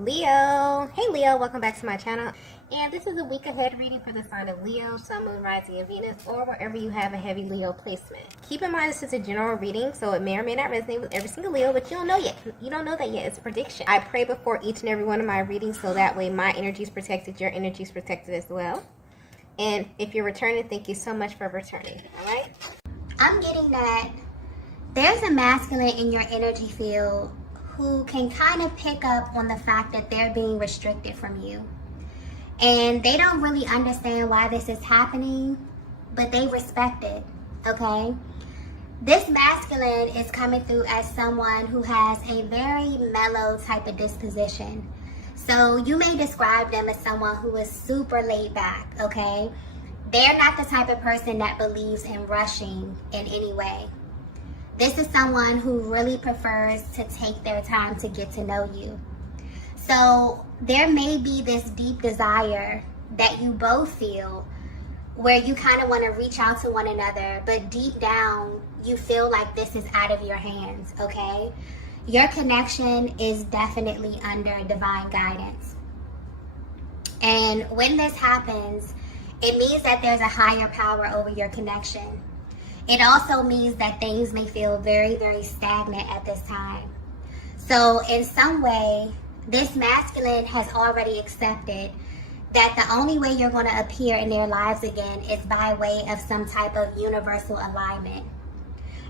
Leo. Hey Leo, welcome back to my channel. And this is a week ahead reading for the sign of Leo, Sun, Moon, Rising, and Venus, or wherever you have a heavy Leo placement. Keep in mind this is a general reading, so it may or may not resonate with every single Leo, but you don't know yet. You don't know that yet. It's a prediction. I pray before each and every one of my readings, so that way my energy is protected, your energy is protected as well. And if you're returning, thank you so much for returning. All right? I'm getting that there's a masculine in your energy field who can kind of pick up on the fact that they're being restricted from you. And they don't really understand why this is happening, but they respect it, okay? This masculine is coming through as someone who has a very mellow type of disposition. So you may describe them as someone who is super laid back, okay? They're not the type of person that believes in rushing in any way. This is someone who really prefers to take their time to get to know you. So there may be this deep desire that you both feel where you kind of want to reach out to one another, but deep down you feel like this is out of your hands, okay? Your connection is definitely under divine guidance. And when this happens, it means that there's a higher power over your connection. It also means that things may feel very, very stagnant at this time. So in some way, this masculine has already accepted that the only way you're going to appear in their lives again is by way of some type of universal alignment.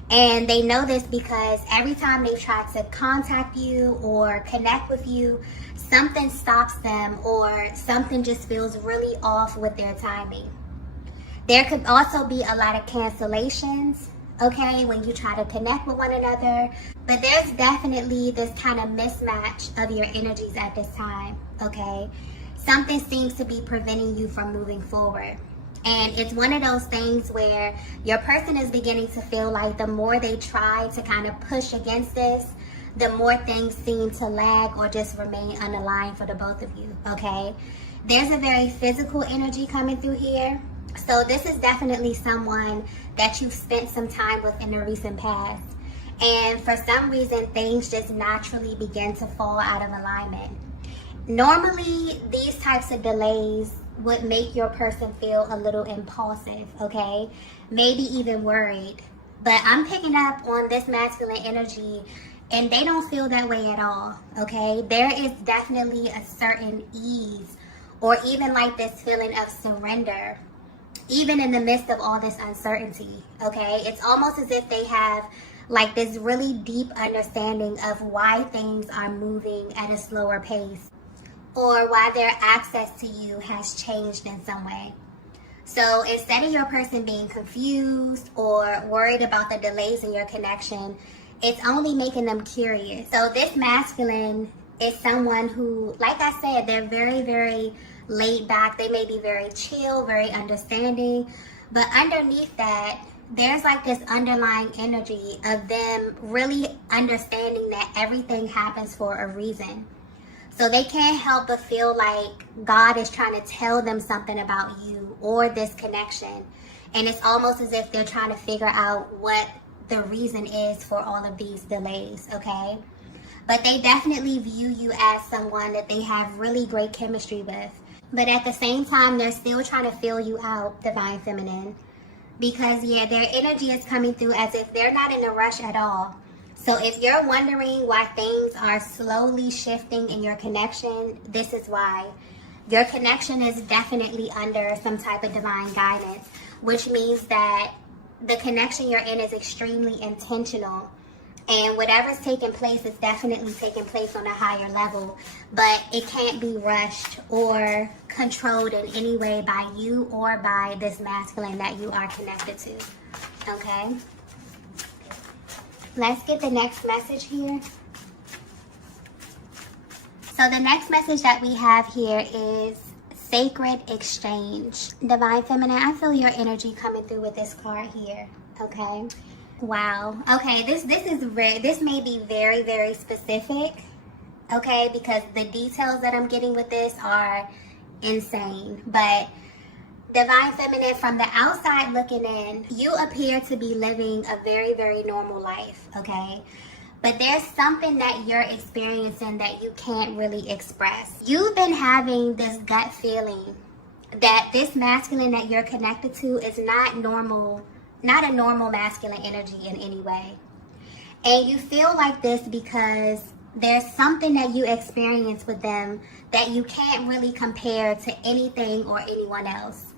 And they know this because every time they try to contact you or connect with you, something stops them or something just feels really off with their timing. There could also be a lot of cancellations, okay, when you try to connect with one another. But there's definitely this kind of mismatch of your energies at this time, okay? Something seems to be preventing you from moving forward. And it's one of those things where your person is beginning to feel like the more they try to kind of push against this, the more things seem to lag or just remain unaligned for the both of you, okay? There's a very physical energy coming through here. So this is definitely someone that you've spent some time with in the recent past. And for some reason, things just naturally begin to fall out of alignment. Normally, these types of delays would make your person feel a little impulsive, okay? Maybe even worried. But I'm picking up on this masculine energy and they don't feel that way at all, okay? There is definitely a certain ease or even like this feeling of surrender, even in the midst of all this uncertainty, okay? It's almost as if they have like this really deep understanding of why things are moving at a slower pace or why their access to you has changed in some way. So instead of your person being confused or worried about the delays in your connection, it's only making them curious. So this masculine is someone who, like I said, they're very, very laid back. They may be very chill, very understanding, but underneath that, there's like this underlying energy of them really understanding that everything happens for a reason. So they can't help but feel like God is trying to tell them something about you or this connection. And it's almost as if they're trying to figure out what the reason is for all of these delays, okay? But they definitely view you as someone that they have really great chemistry with. But at the same time, they're still trying to feel you out, Divine Feminine. Because, yeah, their energy is coming through as if they're not in a rush at all. So if you're wondering why things are slowly shifting in your connection, this is why. Your connection is definitely under some type of divine guidance, which means that the connection you're in is extremely intentional. And whatever's taking place is definitely taking place on a higher level, but it can't be rushed or controlled in any way by you or by this masculine that you are connected to, okay? Let's get the next message here. So the next message that we have here is Sacred Exchange. Divine Feminine, I feel your energy coming through with this card here, okay? Wow. Okay, this may be very, very specific, okay, because the details that I'm getting with this are insane. But Divine Feminine, from the outside looking in, you appear to be living a very, very normal life, okay? but there's something that you're experiencing that you can't really express. You've been having this gut feeling that this masculine that you're connected to is not a normal masculine energy in any way. And you feel like this because there's something that you experience with them that you can't really compare to anything or anyone else.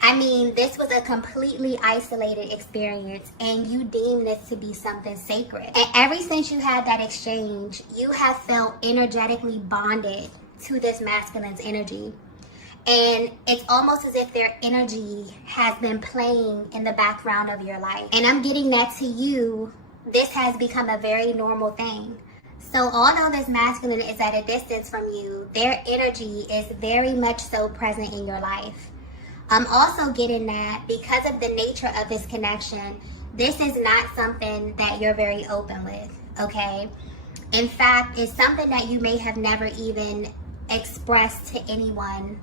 I mean, this was a completely isolated experience, and you deem this to be something sacred. And ever since you had that exchange, you have felt energetically bonded to this masculine's energy. And it's almost as if their energy has been playing in the background of your life. And I'm getting that to you, this has become a very normal thing. So although this masculine is at a distance from you, their energy is very much so present in your life. I'm also getting that because of the nature of this connection, this is not something that you're very open with, okay? In fact, it's something that you may have never even expressed to anyone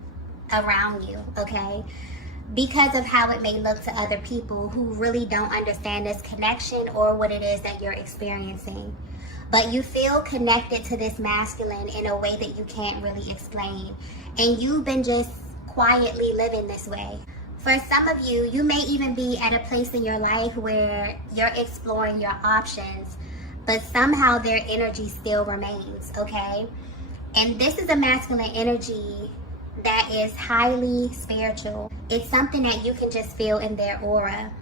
around you, okay? Because of how it may look to other people who really don't understand this connection or what it is that you're experiencing. But you feel connected to this masculine in a way that you can't really explain. And you've been just quietly living this way. For some of you, you may even be at a place in your life where you're exploring your options, but somehow their energy still remains, okay? And this is a masculine energy that is highly spiritual. It's something that you can just feel in their aura.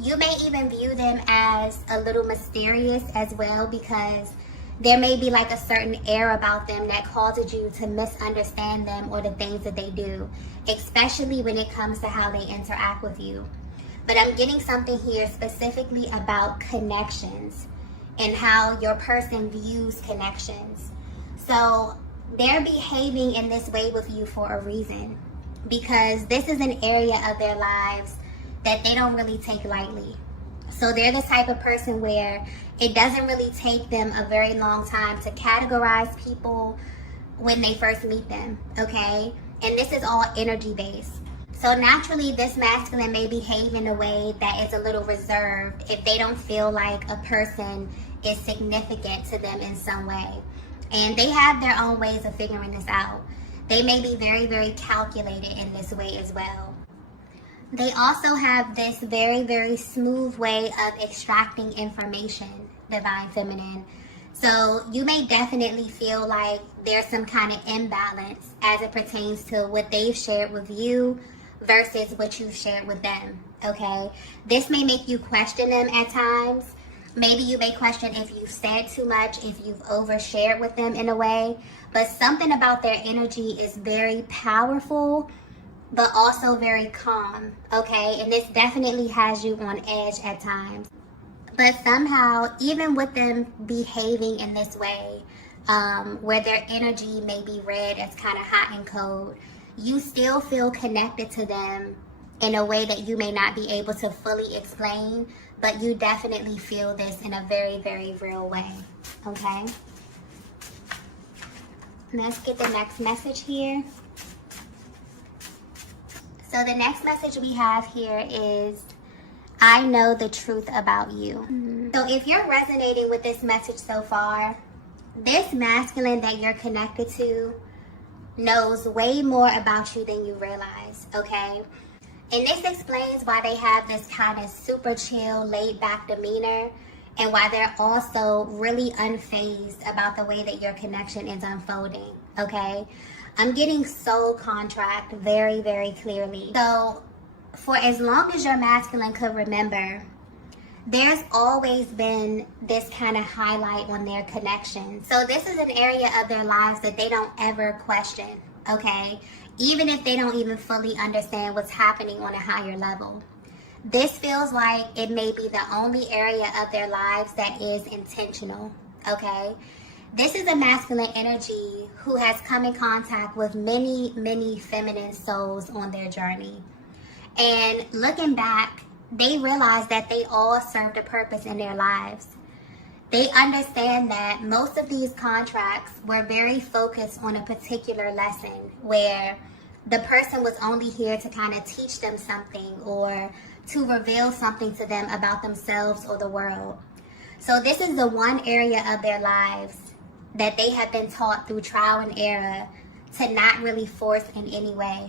You may even view them as a little mysterious as well, because there may be like a certain air about them that causes you to misunderstand them or the things that they do, especially when it comes to how they interact with you. But I'm getting something here specifically about connections and how your person views connections. So they're behaving in this way with you for a reason, because this is an area of their lives that they don't really take lightly. So they're the type of person where it doesn't really take them a very long time to categorize people when they first meet them, okay? And this is all energy based. So naturally, this masculine may behave in a way that is a little reserved if they don't feel like a person is significant to them in some way. And they have their own ways of figuring this out. They may be very, very calculated in this way as well. They also have this very, very smooth way of extracting information, Divine Feminine. So you may definitely feel like there's some kind of imbalance as it pertains to what they've shared with you versus what you've shared with them, okay? This may make you question them at times. Maybe you may question if you've said too much, if you've overshared with them in a way. But something about their energy is very powerful, but also very calm, okay? And this definitely has you on edge at times. But somehow, even with them behaving in this way, where their energy may be read as kind of hot and cold, you still feel connected to them in a way that you may not be able to fully explain, but you definitely feel this in a very, very real way, okay? Let's get the next message here. So the next message we have here is, I know the truth about you. So if you're resonating with this message so far, this masculine that you're connected to knows way more about you than you realize, okay? And this explains why they have this kind of super chill, laid back demeanor, and why they're also really unfazed about the way that your connection is unfolding, okay? I'm getting soul contract very, very clearly. So for as long as your masculine could remember, there's always been this kind of highlight on their connection. So this is an area of their lives that they don't ever question, okay? Even if they don't even fully understand what's happening on a higher level. This feels like it may be the only area of their lives that is intentional, okay? This is a masculine energy who has come in contact with many, many feminine souls on their journey. And looking back, they realize that they all served a purpose in their lives. They understand that most of these contracts were very focused on a particular lesson where the person was only here to kind of teach them something or to reveal something to them about themselves or the world. So this is the one area of their lives that they have been taught through trial and error to not really force in any way.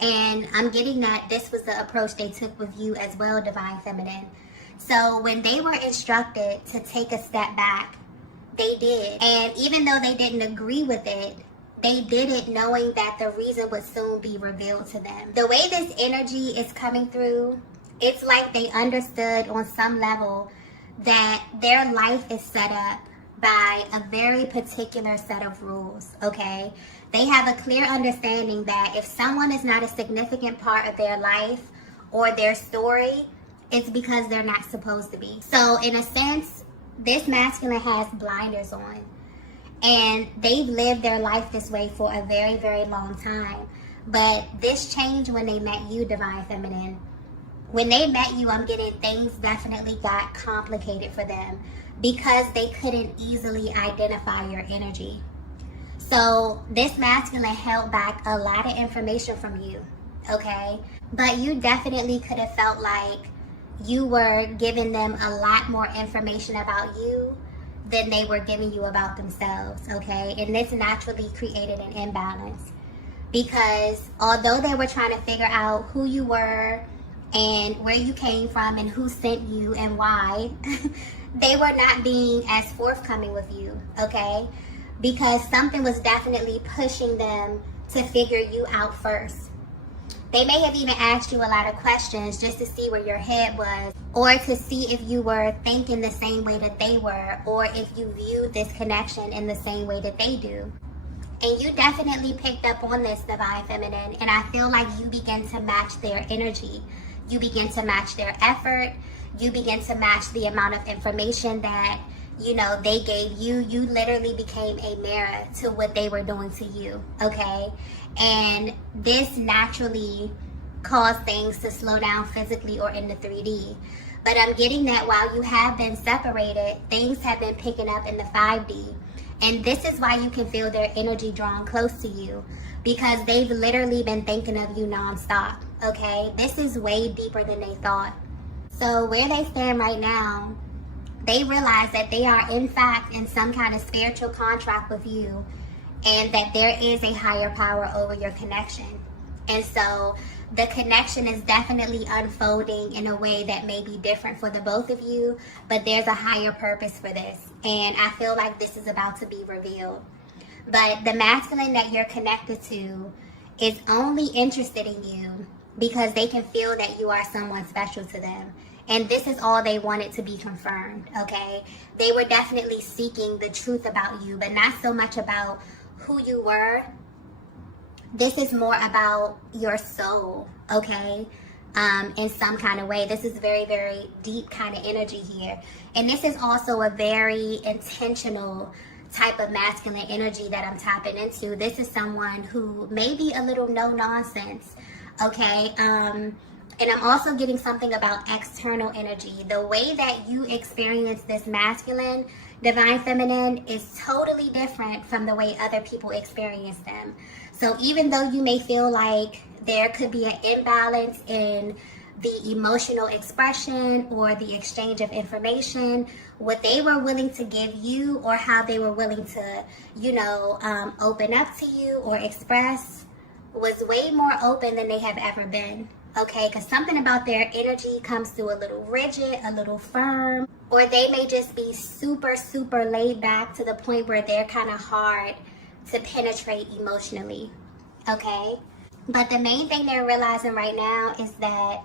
And I'm getting that this was the approach they took with you as well, Divine Feminine. So when they were instructed to take a step back, they did. And even though they didn't agree with it, they did it knowing that the reason would soon be revealed to them. The way this energy is coming through, it's like they understood on some level that their life is set up by a very particular set of rules, okay? They have a clear understanding that if someone is not a significant part of their life or their story, it's because they're not supposed to be. So in a sense, this masculine has blinders on. And they've lived their life this way for a very, very long time. But this changed when they met you, Divine Feminine. When they met you, I'm getting things definitely got complicated for them because they couldn't easily identify your energy. So this masculine held back a lot of information from you, okay? But you definitely could have felt like you were giving them a lot more information about you than they were giving you about themselves, okay? And this naturally created an imbalance because although they were trying to figure out who you were and where you came from and who sent you and why, they were not being as forthcoming with you, okay? Because something was definitely pushing them to figure you out first. They may have even asked you a lot of questions just to see where your head was, or to see if you were thinking the same way that they were, or if you viewed this connection in the same way that they do. And you definitely picked up on this, Divine Feminine, and I feel like you begin to match their energy. You begin to match their effort. You begin to match the amount of information that, you know, they gave you. You literally became a mirror to what they were doing to you, okay? And this naturally caused things to slow down physically or in the 3D. But I'm getting that while you have been separated, things have been picking up in the 5D. And this is why you can feel their energy drawn close to you, because they've literally been thinking of you nonstop, okay? This is way deeper than they thought. So where they stand right now, they realize that they are in fact in some kind of spiritual contract with you, and that there is a higher power over your connection. And so the connection is definitely unfolding in a way that may be different for the both of you, but there's a higher purpose for this. And I feel like this is about to be revealed. But the masculine that you're connected to is only interested in you because they can feel that you are someone special to them. And this is all they wanted to be confirmed, okay? They were definitely seeking the truth about you, but not so much about who you were. This is more about your soul, okay? In some kind of way. This is very, very deep kind of energy here. And this is also a very intentional type of masculine energy that I'm tapping into. This is someone who may be a little no nonsense, okay? And I'm also getting something about external energy. The way that you experience this masculine, Divine Feminine, is totally different from the way other people experience them. So even though you may feel like there could be an imbalance in the emotional expression or the exchange of information, what they were willing to give you or how they were willing to, you know, open up to you or express was way more open than they have ever been. Okay, because something about their energy comes through a little rigid, a little firm, or they may just be super, super laid back to the point where they're kind of hard to penetrate emotionally, okay? But the main thing they're realizing right now is that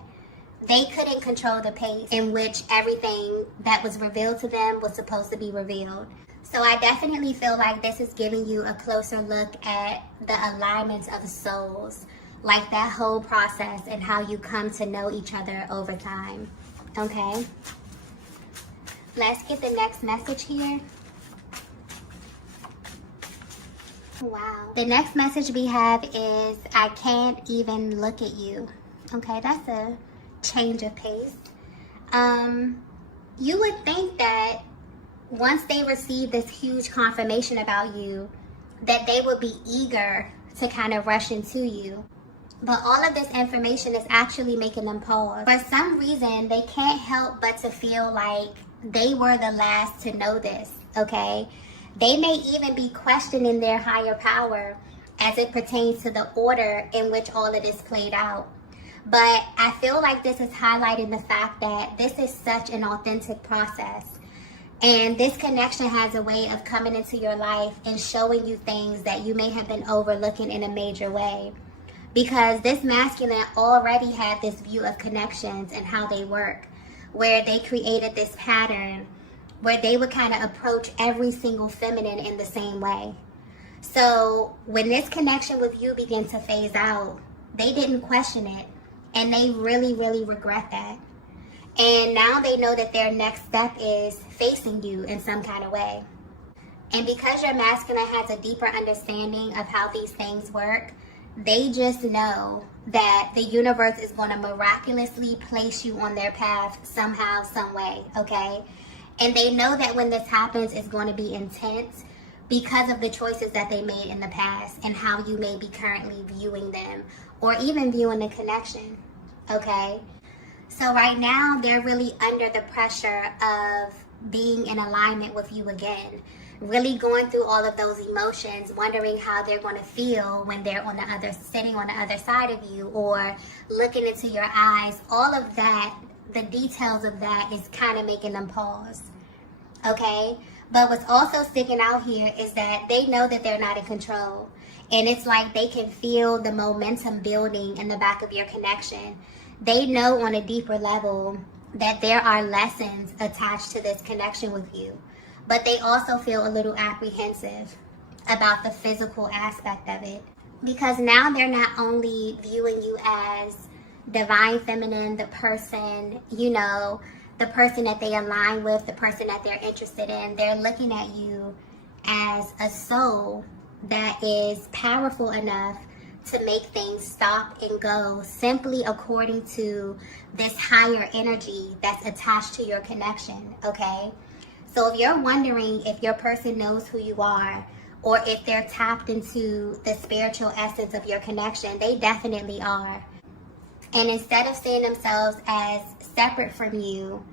they couldn't control the pace in which everything that was revealed to them was supposed to be revealed. So I definitely feel like this is giving you a closer look at the alignments of souls, like that whole process and how you come to know each other over time, okay? Let's get the next message here. Wow. The next message we have is, I can't even look at you. Okay, that's a change of pace. You would think that once they receive this huge confirmation about you, that they would be eager to kind of rush into you. But all of this information is actually making them pause. For some reason, they can't help but to feel like they were the last to know this, okay? They may even be questioning their higher power as it pertains to the order in which all of this played out. But I feel like this is highlighting the fact that this is such an authentic process. And this connection has a way of coming into your life and showing you things that you may have been overlooking in a major way. Because this masculine already had this view of connections and how they work, where they created this pattern where they would kind of approach every single feminine in the same way. So when this connection with you began to phase out, they didn't question it. And they really, really regret that. And now they know that their next step is facing you in some kind of way. And because your masculine has a deeper understanding of how these things work, they just know that the universe is going to miraculously place you on their path somehow, some way, okay? And they know that when this happens, it's going to be intense because of the choices that they made in the past and how you may be currently viewing them or even viewing the connection, okay? So right now, they're really under the pressure of being in alignment with you again, really going through all of those emotions, wondering how they're going to feel when they're sitting on the other side of you or looking into your eyes. All of that, the details of that is kind of making them pause, okay? But what's also sticking out here is that they know that they're not in control. And it's like they can feel the momentum building in the back of your connection. They know on a deeper level that there are lessons attached to this connection with you. But they also feel a little apprehensive about the physical aspect of it. Because now they're not only viewing you as divine feminine, the person, the person that they align with, the person that they're interested in. They're looking at you as a soul that is powerful enough to make things stop and go simply according to this higher energy that's attached to your connection, okay? So if you're wondering if your person knows who you are or if they're tapped into the spiritual essence of your connection, they definitely are. And instead of seeing themselves as separate from you,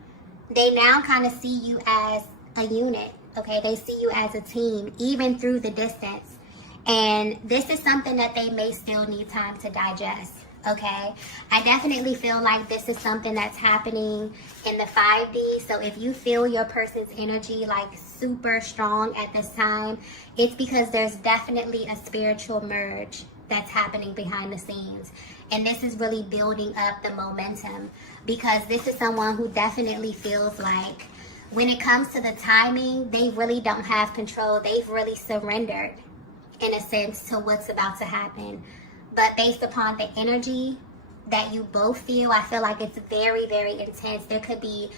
they now kind of see you as a unit, okay? They see you as a team, even through the distance. And this is something that they may still need time to digest, okay? I definitely feel like this is something that's happening in the 5D. So if you feel your person's energy like super strong at this time, it's because there's definitely a spiritual merge that's happening behind the scenes. And this is really building up the momentum because this is someone who definitely feels like when it comes to the timing, they really don't have control. They've really surrendered, in a sense, to what's about to happen. But based upon the energy that you both feel, I feel like it's very, very intense. There could be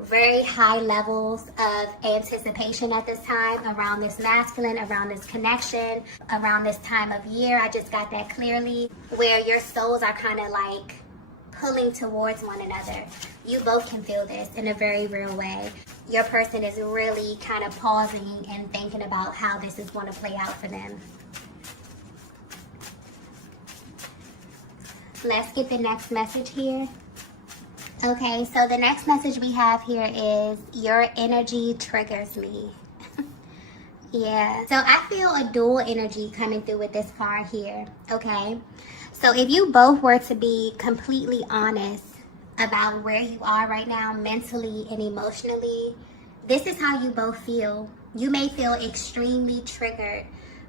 very high levels of anticipation at this time around this masculine, around this connection, around this time of year. I just got that clearly, where your souls are kind of like pulling towards one another. You both can feel this in a very real way. Your person is really kind of pausing and thinking about how this is going to play out for them. Let's get the next message here. Okay, so the next message we have here is, your energy triggers me. Yeah, so I feel a dual energy coming through with this card here, okay? So if you both were to be completely honest about where you are right now, mentally and emotionally, this is how you both feel. You may feel extremely triggered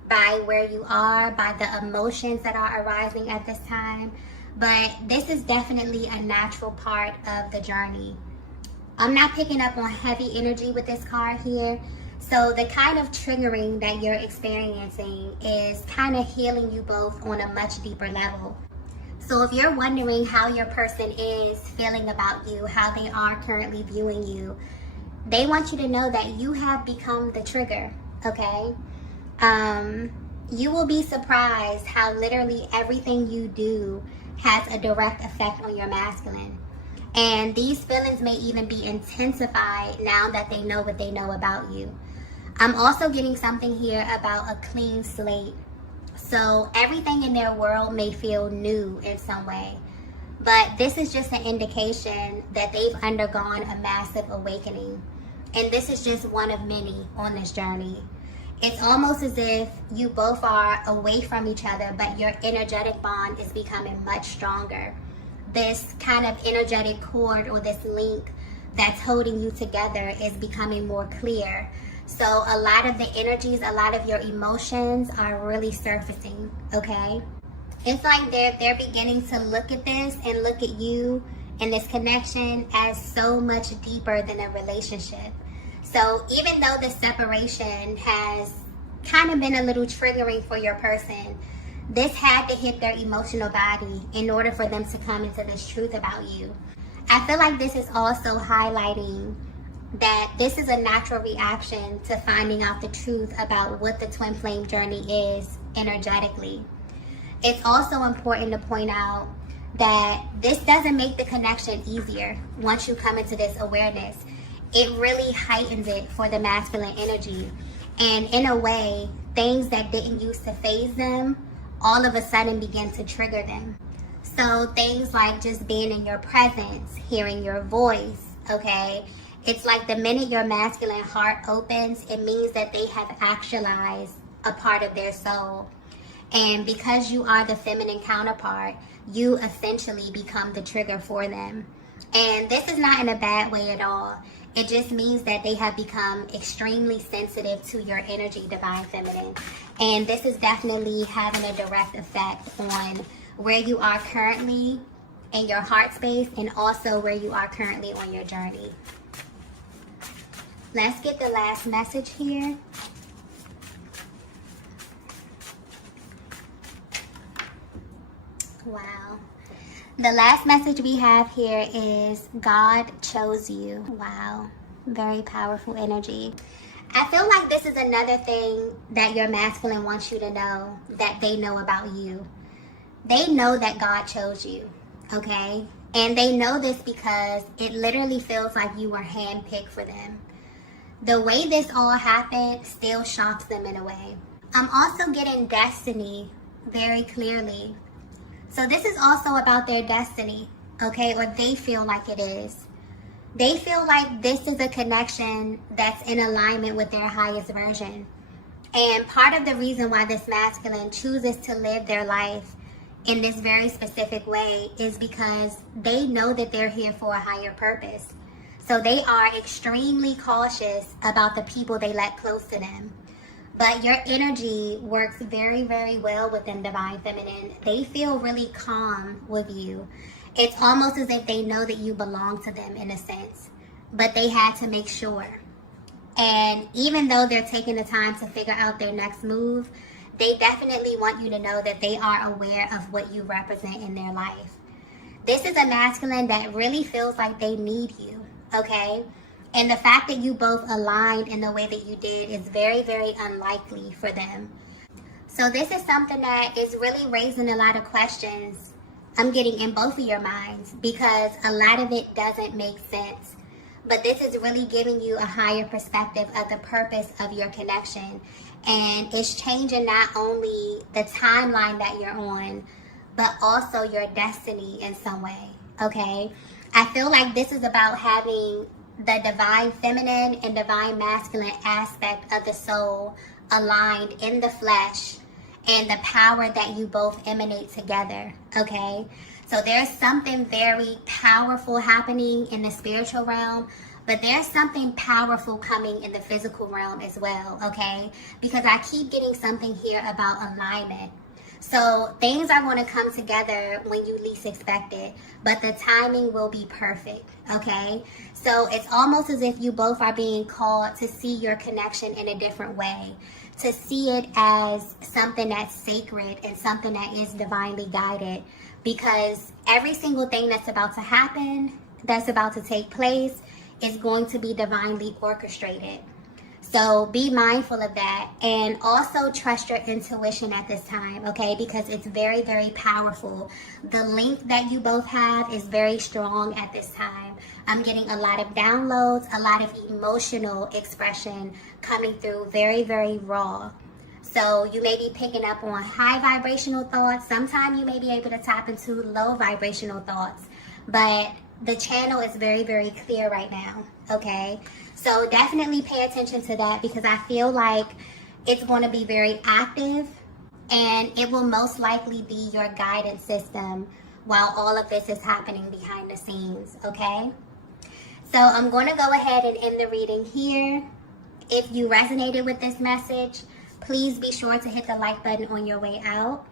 by where you are, by the emotions that are arising at this time. But this is definitely a natural part of the journey. I'm not picking up on heavy energy with this card here. So the kind of triggering that you're experiencing is kind of healing you both on a much deeper level. So if you're wondering how your person is feeling about you, how they are currently viewing you, they want you to know that you have become the trigger, okay? You will be surprised how literally everything you do has a direct effect on your masculine. And these feelings may even be intensified now that they know what they know about you. I'm also getting something here about a clean slate. So everything in their world may feel new in some way. But this is just an indication that they've undergone a massive awakening. and this is just one of many on this journey. It's almost as if you both are away from each other, but your energetic bond is becoming much stronger. This kind of energetic cord or this link that's holding you together is becoming more clear. So a lot of the energies, a lot of your emotions are really surfacing, okay? It's like they're beginning to look at this and look at you and this connection as so much deeper than a relationship. So even though the separation has kind of been a little triggering for your person, this had to hit their emotional body in order for them to come into this truth about you. I feel like this is also highlighting that this is a natural reaction to finding out the truth about what the twin flame journey is energetically. It's also important to point out that this doesn't make the connection easier once you come into this awareness. It really heightens it for the masculine energy. And in a way, things that didn't used to faze them, all of a sudden begin to trigger them. So things like just being in your presence, hearing your voice, okay? It's like the minute your masculine heart opens, it means that they have actualized a part of their soul. And because you are the feminine counterpart, you essentially become the trigger for them. And this is not in a bad way at all. It just means that they have become extremely sensitive to your energy, divine feminine. And this is definitely having a direct effect on where you are currently in your heart space and also where you are currently on your journey. Let's get the last message here. Wow. The last message we have here is God chose you. Wow. Very powerful energy. I feel like this is another thing that your masculine wants you to know that they know about you. They know that God chose you, okay? And they know this because it literally feels like you were handpicked for them. The way this all happened still shocks them in a way. I'm also getting destiny very clearly. So this is also about their destiny, okay? Or they feel like it is. They feel like this is a connection that's in alignment with their highest version. And part of the reason why this masculine chooses to live their life in this very specific way is because they know that they're here for a higher purpose. So they are extremely cautious about the people they let close to them. But your energy works very, very well within divine feminine. They feel really calm with you. It's almost as if they know that you belong to them in a sense, but they had to make sure. And even though they're taking the time to figure out their next move, they definitely want you to know that they are aware of what you represent in their life. This is a masculine that really feels like they need you, okay? And the fact that you both aligned in the way that you did is very, very unlikely for them. So this is something that is really raising a lot of questions I'm getting in both of your minds, because a lot of it doesn't make sense. But this is really giving you a higher perspective of the purpose of your connection. And it's changing not only the timeline that you're on, but also your destiny in some way, okay? I feel like this is about having the divine feminine and divine masculine aspect of the soul aligned in the flesh and the power that you both emanate together, okay? So there's something very powerful happening in the spiritual realm, but there's something powerful coming in the physical realm as well, okay? Because I keep getting something here about alignment. So things are going to come together when you least expect it, but the timing will be perfect, okay? So it's almost as if you both are being called to see your connection in a different way, to see it as something that's sacred and something that is divinely guided, because every single thing that's about to happen, that's about to take place, is going to be divinely orchestrated. So be mindful of that, and also trust your intuition at this time, okay? Because it's very, very powerful. The link that you both have is very strong at this time. I'm getting a lot of downloads, a lot of emotional expression coming through, very, very raw. So you may be picking up on high vibrational thoughts. Sometimes you may be able to tap into low vibrational thoughts. But the channel is very, very clear right now, okay? So definitely pay attention to that, because I feel like it's going to be very active, and it will most likely be your guidance system while all of this is happening behind the scenes, okay? So I'm going to go ahead and end the reading here. If you resonated with this message, please be sure to hit the like button on your way out.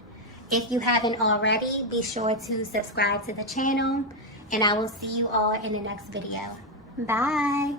If you haven't already, be sure to subscribe to the channel, and I will see you all in the next video. Bye.